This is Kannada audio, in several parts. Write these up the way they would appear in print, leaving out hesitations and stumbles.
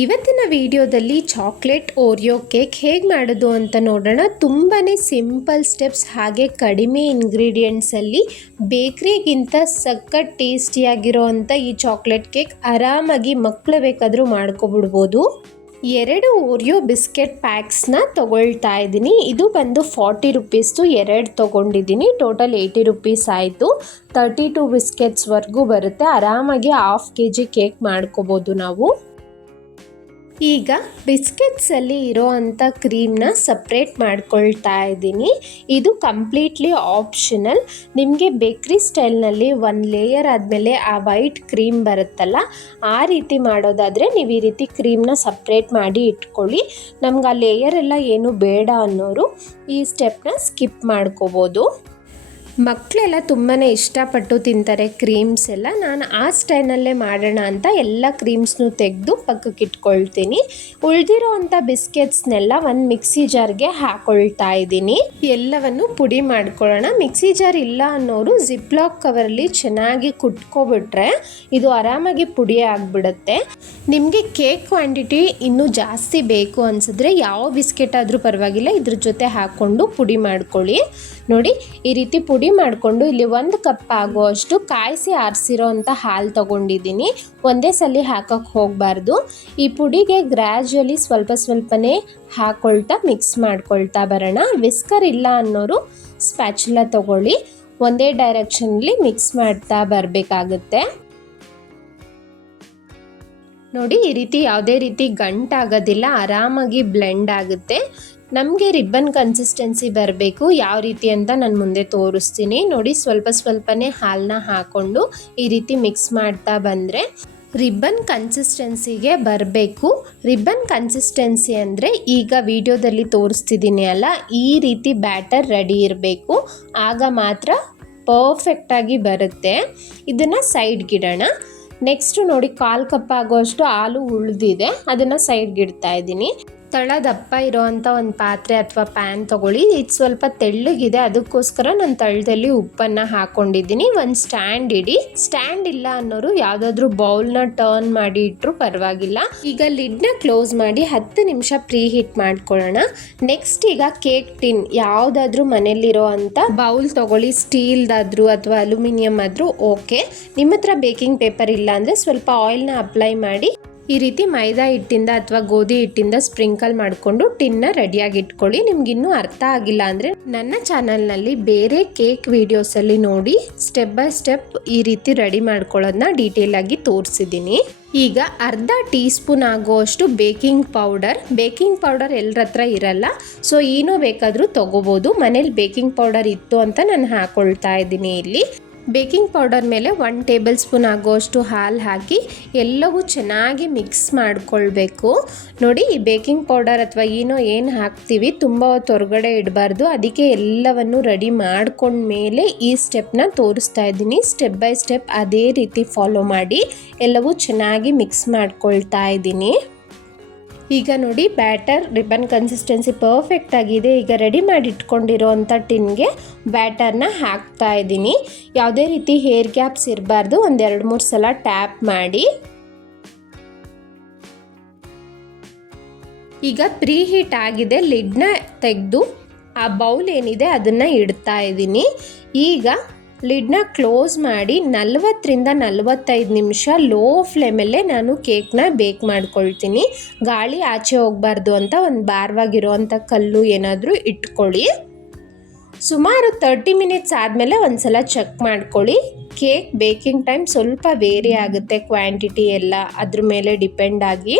ಇವತ್ತಿನ ವಿಡಿಯೋದಲ್ಲಿ ಚಾಕ್ಲೇಟ್ ಓರಿಯೋ ಕೇಕ್ ಹೇಗೆ ಮಾಡೋದು ಅಂತ ನೋಡೋಣ. ತುಂಬಾ ಸಿಂಪಲ್ ಸ್ಟೆಪ್ಸ್, ಹಾಗೆ ಕಡಿಮೆ ಇಂಗ್ರೀಡಿಯೆಂಟ್ಸಲ್ಲಿ ಬೇಕ್ರಿಗಿಂತ ಸಖತ್ ಟೇಸ್ಟಿಯಾಗಿರೋ ಅಂಥ ಈ ಚಾಕ್ಲೇಟ್ ಕೇಕ್ ಆರಾಮಾಗಿ ಮಕ್ಕಳು ಬೇಕಾದರೂ ಮಾಡ್ಕೊಬಿಡ್ಬೋದು. 2 ಓರಿಯೋ ಬಿಸ್ಕೆಟ್ ಪ್ಯಾಕ್ಸ್ನ ತೊಗೊಳ್ತಾ ಇದ್ದೀನಿ. ಇದು ಬಂದು 40 ರುಪೀಸ್ದು 2 ತೊಗೊಂಡಿದ್ದೀನಿ. ಟೋಟಲ್ 80 ರುಪೀಸ್ ಆಯಿತು. 32 ಬಿಸ್ಕೆಟ್ಸ್ವರೆಗೂ ಬರುತ್ತೆ. ಆರಾಮಾಗಿ 1/2 kg ಕೇಕ್ ಮಾಡ್ಕೋಬೋದು ನಾವು. ಈಗ ಬಿಸ್ಕೆಟ್ಸಲ್ಲಿ ಇರೋ ಅಂಥ ಕ್ರೀಮ್ನ ಸಪ್ರೇಟ್ ಮಾಡ್ಕೊಳ್ತಾ ಇದ್ದೀನಿ. ಇದು ಕಂಪ್ಲೀಟ್ಲಿ ಆಪ್ಷನಲ್. ನಿಮಗೆ ಬೇಕ್ರಿ ಸ್ಟೈಲ್ನಲ್ಲಿ 1 ಲೇಯರ್ ಆದಮೇಲೆ ಆ ವೈಟ್ ಕ್ರೀಮ್ ಬರುತ್ತಲ್ಲ, ಆ ರೀತಿ ಮಾಡೋದಾದರೆ ನೀವು ಈ ರೀತಿ ಕ್ರೀಮ್ನ ಸಪ್ರೇಟ್ ಮಾಡಿ ಇಟ್ಕೊಳ್ಳಿ. ನಮ್ಗೆ ಆ ಲೇಯರ್ ಎಲ್ಲ ಏನು ಬೇಡ ಅನ್ನೋರು ಈ ಸ್ಟೆಪ್ನ ಸ್ಕಿಪ್ ಮಾಡ್ಕೋಬೋದು. ಮಕ್ಕಳೆಲ್ಲ ತುಂಬಾ ಇಷ್ಟಪಟ್ಟು ತಿಂತಾರೆ ಕ್ರೀಮ್ಸ್ ಎಲ್ಲ. ನಾನು ಆ ಸ್ಟೈಲಲ್ಲೇ ಮಾಡೋಣ ಅಂತ ಎಲ್ಲ ಕ್ರೀಮ್ಸ್ನು ತೆಗೆದು ಪಕ್ಕಕ್ಕೆ ಇಟ್ಕೊಳ್ತೀನಿ. ಉಳಿದಿರೋ ಅಂಥ ಬಿಸ್ಕೆಟ್ಸ್ನೆಲ್ಲ ಒಂದು ಮಿಕ್ಸಿ ಜಾರ್ಗೆ ಹಾಕೊಳ್ತಾ ಇದ್ದೀನಿ. ಎಲ್ಲವನ್ನು ಪುಡಿ ಮಾಡ್ಕೊಳ್ಳೋಣ. ಮಿಕ್ಸಿ ಜಾರ್ ಇಲ್ಲ ಅನ್ನೋರು ಜಿಪ್ಲಾಕ್ ಕವರಲ್ಲಿ ಚೆನ್ನಾಗಿ ಕುಟ್ಕೊಬಿಟ್ರೆ ಇದು ಆರಾಮಾಗಿ ಪುಡಿ ಆಗಿಬಿಡುತ್ತೆ. ನಿಮಗೆ ಕೇಕ್ ಕ್ವಾಂಟಿಟಿ ಇನ್ನೂ ಜಾಸ್ತಿ ಬೇಕು ಅನಿಸಿದ್ರೆ ಯಾವ ಬಿಸ್ಕೆಟ್ ಆದರೂ ಪರವಾಗಿಲ್ಲ, ಇದ್ರ ಜೊತೆ ಹಾಕ್ಕೊಂಡು ಪುಡಿ ಮಾಡ್ಕೊಳ್ಳಿ. ನೋಡಿ, ಈ ರೀತಿ ಪುಡಿ ಮಾಡಿಕೊಂಡು ಇಲ್ಲಿ 1 ಕಪ್ ಆಗುವಷ್ಟು ಕಾಯಿಸಿ ಆರಿಸಿರೋ ಅಂಥ ಹಾಲು ತೊಗೊಂಡಿದ್ದೀನಿ. ಒಂದೇ ಸಲ ಹಾಕಕ್ಕೆ ಹೋಗಬಾರ್ದು. ಈ ಪುಡಿಗೆ ಗ್ರ್ಯಾಜುಯಲಿ ಸ್ವಲ್ಪನೇ ಹಾಕ್ಕೊಳ್ತಾ ಮಿಕ್ಸ್ ಮಾಡ್ಕೊಳ್ತಾ ಬರೋಣ. ವಿಸ್ಕರ್ ಇಲ್ಲ ಅನ್ನೋರು ಸ್ಪ್ಯಾಚುಲಾ ತೊಗೊಳ್ಳಿ. ಒಂದೇ ಡೈರೆಕ್ಷನಲ್ಲಿ ಮಿಕ್ಸ್ ಮಾಡ್ತಾ ಬರಬೇಕಾಗುತ್ತೆ. ನೋಡಿ, ಈ ರೀತಿ ಯಾವುದೇ ರೀತಿ ಗಂಟಾಗೋದಿಲ್ಲ, ಆರಾಮಾಗಿ ಬ್ಲೆಂಡ್ ಆಗುತ್ತೆ. ನಮಗೆ ರಿಬ್ಬನ್ ಕನ್ಸಿಸ್ಟೆನ್ಸಿ ಬರಬೇಕು. ಯಾವ ರೀತಿ ಅಂತ ನಾನು ಮುಂದೆ ತೋರಿಸ್ತೀನಿ. ನೋಡಿ, ಸ್ವಲ್ಪನೇ ಹಾಲನ್ನ ಹಾಕ್ಕೊಂಡು ಈ ರೀತಿ ಮಿಕ್ಸ್ ಮಾಡ್ತಾ ಬಂದರೆ ರಿಬ್ಬನ್ ಕನ್ಸಿಸ್ಟೆನ್ಸಿಗೆ ಬರಬೇಕು. ರಿಬ್ಬನ್ ಕನ್ಸಿಸ್ಟೆನ್ಸಿ ಅಂದರೆ ಈಗ ವಿಡಿಯೋದಲ್ಲಿ ತೋರಿಸ್ತಿದ್ದೀನಿ ಅಲ್ಲ, ಈ ರೀತಿ ಬ್ಯಾಟರ್ ರೆಡಿ ಇರಬೇಕು. ಆಗ ಮಾತ್ರ ಪರ್ಫೆಕ್ಟಾಗಿ ಬರುತ್ತೆ. ಇದನ್ನು ಸೈಡ್ಗಿಡೋಣ. ನೆಕ್ಸ್ಟು ನೋಡಿ, 1/4 ಕಪ್ ಆಗೋಷ್ಟು ಹಾಲು ಉಳಿದಿದೆ, ಅದನ್ನು ಸೈಡ್ಗಿಡ್ತಾ ಇದ್ದೀನಿ. ತಳ ದಪ್ಪ ಇರೋವಂಥ ಒಂದು ಪಾತ್ರೆ ಅಥವಾ ಪ್ಯಾನ್ ತೊಗೊಳ್ಳಿ. ಇದು ಸ್ವಲ್ಪ ತೆಳ್ಳಗಿದೆ, ಅದಕ್ಕೋಸ್ಕರ ನಾನು ತಳದಲ್ಲಿ ಉಪ್ಪನ್ನು ಹಾಕ್ಕೊಂಡಿದ್ದೀನಿ. ಒಂದು ಸ್ಟ್ಯಾಂಡ್ ಇಡಿ. ಸ್ಟ್ಯಾಂಡ್ ಇಲ್ಲ ಅನ್ನೋರು ಯಾವುದಾದ್ರೂ ಬೌಲ್ನ ಟರ್ನ್ ಮಾಡಿ ಇಟ್ಟರು ಪರವಾಗಿಲ್ಲ. ಈಗ ಲಿಡ್ನ ಕ್ಲೋಸ್ ಮಾಡಿ 10 ನಿಮಿಷ ಪ್ರೀ ಹೀಟ್ ಮಾಡ್ಕೊಳ್ಳೋಣ. ನೆಕ್ಸ್ಟ್ ಈಗ ಕೇಕ್ ಟಿನ್ ಯಾವುದಾದ್ರೂ ಮನೇಲಿರೋ ಅಂಥ ಬೌಲ್ ತೊಗೊಳ್ಳಿ. ಸ್ಟೀಲ್ದಾದ್ರೂ ಅಥವಾ ಅಲ್ಯೂಮಿನಿಯಂ ಆದರೂ ಓಕೆ. ನಿಮ್ಮ ಹತ್ರ ಬೇಕಿಂಗ್ ಪೇಪರ್ ಇಲ್ಲ ಅಂದರೆ ಸ್ವಲ್ಪ ಆಯಿಲ್ನ ಅಪ್ಲೈ ಮಾಡಿ ಈ ರೀತಿ ಮೈದಾ ಹಿಟ್ಟಿಂದ ಅಥವಾ ಗೋಧಿ ಹಿಟ್ಟಿಂದ ಸ್ಪ್ರಿಂಕಲ್ ಮಾಡಿಕೊಂಡು ಟಿನ್ನ ರೆಡಿಯಾಗಿ ಇಟ್ಕೊಳ್ಳಿ. ನಿಮ್ಗಿನ್ನೂ ಅರ್ಥ ಆಗಿಲ್ಲ ಅಂದರೆ ನನ್ನ ಚಾನಲ್ನಲ್ಲಿ ಬೇರೆ ಕೇಕ್ ವಿಡಿಯೋಸಲ್ಲಿ ನೋಡಿ ಸ್ಟೆಪ್ ಬೈ ಸ್ಟೆಪ್ ಈ ರೀತಿ ರೆಡಿ ಮಾಡ್ಕೊಳ್ಳೋದನ್ನ ಡೀಟೇಲ್ ಆಗಿ ತೋರಿಸಿದ್ದೀನಿ. ಈಗ ಅರ್ಧ ಟೀ ಸ್ಪೂನ್ ಆಗುವಷ್ಟು ಬೇಕಿಂಗ್ ಪೌಡರ್ ಎಲ್ಲರ ಹತ್ರ ಇರಲ್ಲ, ಸೊ ಏನೋ ಬೇಕಾದರೂ ತೊಗೋಬೋದು. ಮನೇಲಿ ಬೇಕಿಂಗ್ ಪೌಡರ್ ಇತ್ತು ಅಂತ ನಾನು ಹಾಕ್ಕೊಳ್ತಾ ಇದ್ದೀನಿ. ಇಲ್ಲಿ ಬೇಕಿಂಗ್ ಪೌಡರ್ ಮೇಲೆ 1 ಟೇಬಲ್ ಸ್ಪೂನ್ ಆಗೋಷ್ಟು ಹಾಲು ಹಾಕಿ ಎಲ್ಲವೂ ಚೆನ್ನಾಗಿ ಮಿಕ್ಸ್ ಮಾಡಿಕೊಳ್ಬೇಕು. ನೋಡಿ, ಈ ಬೇಕಿಂಗ್ ಪೌಡರ್ ಅಥವಾ ಏನು ಹಾಕ್ತೀವಿ ತುಂಬ ಹೊತ್ತು ಹೊರಗಡೆ ಇಡಬಾರ್ದು. ಅದಕ್ಕೆ ಎಲ್ಲವನ್ನು ರೆಡಿ ಮಾಡ್ಕೊಂಡ್ಮೇಲೆ ಈ ಸ್ಟೆಪ್ನ ತೋರಿಸ್ತಾ ಇದ್ದೀನಿ. ಸ್ಟೆಪ್ ಬೈ ಸ್ಟೆಪ್ ಅದೇ ರೀತಿ ಫಾಲೋ ಮಾಡಿ ಎಲ್ಲವೂ ಚೆನ್ನಾಗಿ ಮಿಕ್ಸ್ ಮಾಡ್ಕೊಳ್ತಾ ಇದ್ದೀನಿ. ಈಗ ನೋಡಿ, ಬ್ಯಾಟರ್ ರಿಬ್ಬನ್ ಕನ್ಸಿಸ್ಟೆನ್ಸಿ ಪರ್ಫೆಕ್ಟ್ ಆಗಿದೆ. ಈಗ ರೆಡಿ ಮಾಡಿ ಇಟ್ಕೊಂಡಿರೋ ಅಂಥ ಟಿನ್ಗೆ ಬ್ಯಾಟರ್ನ ಹಾಕ್ತಾ ಇದ್ದೀನಿ. ಯಾವುದೇ ರೀತಿ ಹೇರ್ ಗ್ಯಾಪ್ಸ್ ಇರಬಾರ್ದು. 1-2-3 ಸಲ ಟ್ಯಾಪ್ ಮಾಡಿ. ಈಗ ಪ್ರೀ ಹೀಟ್ ಆಗಿದೆ. ಲಿಡ್ನ ತೆಗೆದು ಆ ಬೌಲ್ ಏನಿದೆ ಅದನ್ನು ಇಡ್ತಾ ಇದ್ದೀನಿ. ಈಗ ಲಿಡ್ನ ಕ್ಲೋಸ್ ಮಾಡಿ 40-45 ನಿಮಿಷ ಲೋ ಫ್ಲೇಮಲ್ಲೇ ನಾನು ಕೇಕ್ನ ಬೇಕ್ ಮಾಡ್ಕೊಳ್ತೀನಿ. ಗಾಳಿ ಆಚೆ ಹೋಗಬಾರ್ದು ಅಂತ ಒಂದು ಭಾರವಾಗಿರುವಂಥ ಕಲ್ಲು ಏನಾದರೂ ಇಟ್ಕೊಳ್ಳಿ. ಸುಮಾರು 30 ಮಿನಿಟ್ಸ್ ಆದಮೇಲೆ ಒಂದು ಸಲ ಚೆಕ್ ಮಾಡ್ಕೊಳ್ಳಿ. ಕೇಕ್ ಬೇಕಿಂಗ್ ಟೈಮ್ ಸ್ವಲ್ಪ ವೇರಿ ಆಗುತ್ತೆ, ಕ್ವಾಂಟಿಟಿ ಎಲ್ಲ ಅದ್ರ ಮೇಲೆ ಡಿಪೆಂಡ್ ಆಗಿ.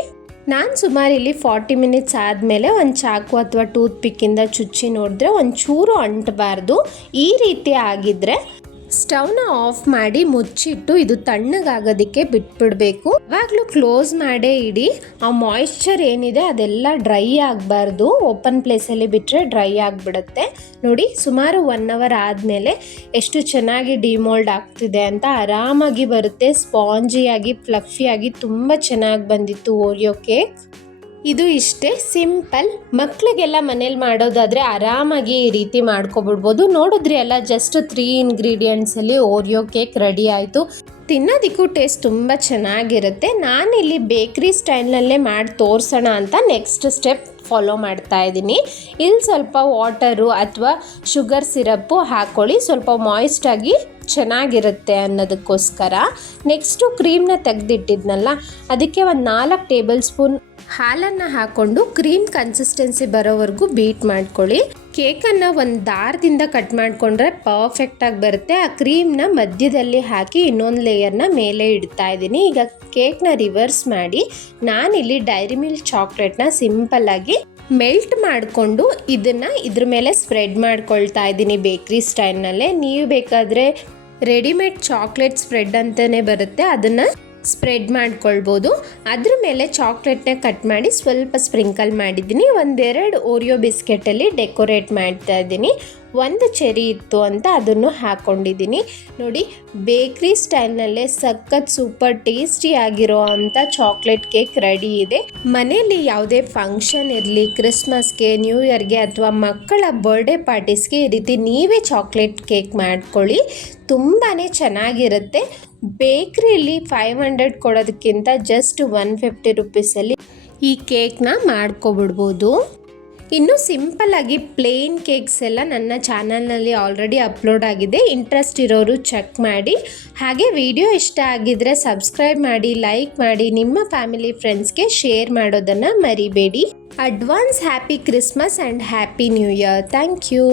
ನಾನು ಸುಮಾರು ಇಲ್ಲಿ 40 ಮಿನಿಟ್ಸ್ ಆದಮೇಲೆ ಒಂದು ಚಾಕು ಅಥವಾ ಟೂತ್ ಪಿಕ್ಕಿಂದ ಚುಚ್ಚಿ ನೋಡಿದ್ರೆ ಒಂಚೂರು ಅಂಟಬಾರ್ದು. ಈ ರೀತಿ ಆಗಿದ್ರೆ ಸ್ಟವ್ನ ಆಫ್ ಮಾಡಿ ಮುಚ್ಚಿಟ್ಟು ಇದು ತಣ್ಣಗಾಗೋದಕ್ಕೆ ಬಿಟ್ಬಿಡಬೇಕು. ಯಾವಾಗಲೂ ಕ್ಲೋಸ್ ಮಾಡೇ ಇಡಿ. ಆ ಮಾಯಿಶ್ಚರ್ ಏನಿದೆ ಅದೆಲ್ಲ ಡ್ರೈ ಆಗಬಾರ್ದು. ಓಪನ್ ಪ್ಲೇಸಲ್ಲಿ ಬಿಟ್ಟರೆ ಡ್ರೈ ಆಗಿಬಿಡುತ್ತೆ. ನೋಡಿ, ಸುಮಾರು 1 ಅವರ್ ಆದಮೇಲೆ ಎಷ್ಟು ಚೆನ್ನಾಗಿ ಡಿಮೋಲ್ಡ್ ಆಗ್ತಿದೆ ಅಂತ. ಆರಾಮಾಗಿ ಬರುತ್ತೆ, ಸ್ಪಾಂಜಿಯಾಗಿ ಫ್ಲಫಿಯಾಗಿ ತುಂಬ ಚೆನ್ನಾಗಿ ಬಂದಿತ್ತು ಓರಿಯೋ ಕೇಕ್. ಇದು ಇಷ್ಟೇ ಸಿಂಪಲ್. ಮಕ್ಕಳಿಗೆಲ್ಲ ಮನೇಲಿ ಮಾಡೋದಾದರೆ ಆರಾಮಾಗಿ ಈ ರೀತಿ ಮಾಡ್ಕೊಬಿಡ್ಬೋದು. ನೋಡಿದ್ರಿ ಅಲ್ಲ, ಜಸ್ಟ್ 3 ಇಂಗ್ರೀಡಿಯೆಂಟ್ಸಲ್ಲಿ ಓರಿಯೋ ಕೇಕ್ ರೆಡಿ ಆಯಿತು. ತಿನ್ನೋದಕ್ಕೂ ಟೇಸ್ಟ್ ತುಂಬ ಚೆನ್ನಾಗಿರುತ್ತೆ. ನಾನಿಲ್ಲಿ ಬೇಕ್ರಿ ಸ್ಟೈಲ್ನಲ್ಲೇ ಮಾಡಿ ತೋರಿಸೋಣ ಅಂತ ನೆಕ್ಸ್ಟ್ ಸ್ಟೆಪ್ ಫಾಲೋ ಮಾಡ್ತಾ ಇದ್ದೀನಿ. ಇಲ್ಲಿ ಸ್ವಲ್ಪ ವಾಟರು ಅಥವಾ ಶುಗರ್ ಸಿರಪ್ಪು ಹಾಕ್ಕೊಳ್ಳಿ, ಸ್ವಲ್ಪ ಮಾಯಿಸ್ಟಾಗಿ ಚೆನ್ನಾಗಿರುತ್ತೆ ಅನ್ನೋದಕ್ಕೋಸ್ಕರ. ನೆಕ್ಸ್ಟು ಕ್ರೀಮ್ನ ತೆಗೆದಿಟ್ಟಿದ್ನಲ್ಲ, ಅದಕ್ಕೆ ಒಂದು 4 ಟೇಬಲ್ ಸ್ಪೂನ್ ಹಾಲನ್ನು ಹಾಕ್ಕೊಂಡು ಕ್ರೀಮ್ ಕನ್ಸಿಸ್ಟೆನ್ಸಿ ಬರೋವರೆಗೂ ಬೀಟ್ ಮಾಡ್ಕೊಳ್ಳಿ. ಕೇಕನ್ನು ಒಂದು ದಾರದಿಂದ ಕಟ್ ಮಾಡಿಕೊಂಡ್ರೆ ಪರ್ಫೆಕ್ಟಾಗಿ ಬರುತ್ತೆ. ಆ ಕ್ರೀಮ್ನ ಮಧ್ಯದಲ್ಲಿ ಹಾಕಿ ಇನ್ನೊಂದು ಲೇಯರ್ನ ಮೇಲೆ ಇಡ್ತಾ ಇದ್ದೀನಿ. ಈಗ ಕೇಕ್ನ ರಿವರ್ಸ್ ಮಾಡಿ ನಾನಿಲ್ಲಿ ಡೈರಿ ಮಿಲ್ಕ್ ಚಾಕ್ಲೇಟ್ನ ಸಿಂಪಲ್ಲಾಗಿ ಮೆಲ್ಟ್ ಮಾಡಿಕೊಂಡು ಇದನ್ನು ಇದ್ರ ಮೇಲೆ ಸ್ಪ್ರೆಡ್ ಮಾಡ್ಕೊಳ್ತಾ ಇದ್ದೀನಿ ಬೇಕ್ರಿ ಸ್ಟೈಲ್ನಲ್ಲೇ. ನೀವು ಬೇಕಾದರೆ ರೆಡಿಮೇಡ್ ಚಾಕ್ಲೇಟ್ ಸ್ಪ್ರೆಡ್ ಅಂತಲೇ ಬರುತ್ತೆ, ಅದನ್ನು ಸ್ಪ್ರೆಡ್ ಮಾಡ್ಕೊಳ್ಬೋದು. ಅದ್ರ ಮೇಲೆ ಚಾಕ್ಲೇಟ್ನ ಕಟ್ ಮಾಡಿ ಸ್ವಲ್ಪ ಸ್ಪ್ರಿಂಕಲ್ ಮಾಡಿದ್ದೀನಿ. 1-2 ಓರಿಯೋ ಬಿಸ್ಕೆಟಲ್ಲಿ ಡೆಕೋರೇಟ್ ಮಾಡ್ತಾ ಇದ್ದೀನಿ. 1 ಚೆರಿ ಇತ್ತು ಅಂತ ಅದನ್ನು ಹಾಕ್ಕೊಂಡಿದ್ದೀನಿ. ನೋಡಿ, ಬೇಕ್ರಿ ಸ್ಟೈಲ್ನಲ್ಲೇ ಸಖತ್ ಸೂಪರ್ ಟೇಸ್ಟಿ ಆಗಿರೋ ಅಂಥ ಚಾಕ್ಲೇಟ್ ಕೇಕ್ ರೆಡಿ ಇದೆ. ಮನೆಯಲ್ಲಿ ಯಾವುದೇ ಫಂಕ್ಷನ್ ಇರಲಿ, ಕ್ರಿಸ್ಮಸ್ಗೆ, ನ್ಯೂ ಇಯರ್ಗೆ ಅಥವಾ ಮಕ್ಕಳ ಬರ್ಡೇ ಪಾರ್ಟೀಸ್ಗೆ ಈ ರೀತಿ ನೀವೇ ಚಾಕ್ಲೇಟ್ ಕೇಕ್ ಮಾಡ್ಕೊಳ್ಳಿ, ತುಂಬಾ ಚೆನ್ನಾಗಿರುತ್ತೆ. ಬೇಕ್ರಿಯಲ್ಲಿ 500 ಕೊಡೋದಕ್ಕಿಂತ ಜಸ್ಟ್ 150 ರುಪೀಸಲ್ಲಿ ಈ ಕೇಕ್ನ ಮಾಡ್ಕೊಬಿಡ್ಬೋದು. ಇನ್ನು ಸಿಂಪಲ್ಲಾಗಿ ಪ್ಲೇನ್ ಕೇಕ್ಸ್ ಎಲ್ಲ ನನ್ನ ಚಾನಲ್ನಲ್ಲಿ ಆಲ್ರೆಡಿ ಅಪ್ಲೋಡ್ ಆಗಿದೆ, ಇಂಟ್ರೆಸ್ಟ್ ಇರೋರು ಚೆಕ್ ಮಾಡಿ. ಹಾಗೆ ವಿಡಿಯೋ ಇಷ್ಟ ಆಗಿದ್ರೆ ಸಬ್ಸ್ಕ್ರೈಬ್ ಮಾಡಿ, ಲೈಕ್ ಮಾಡಿ, ನಿಮ್ಮ ಫ್ಯಾಮಿಲಿ ಫ್ರೆಂಡ್ಸ್ಗೆ ಶೇರ್ ಮಾಡೋದನ್ನು ಮರಿಬೇಡಿ. Advance happy Christmas and happy new year. Thank you.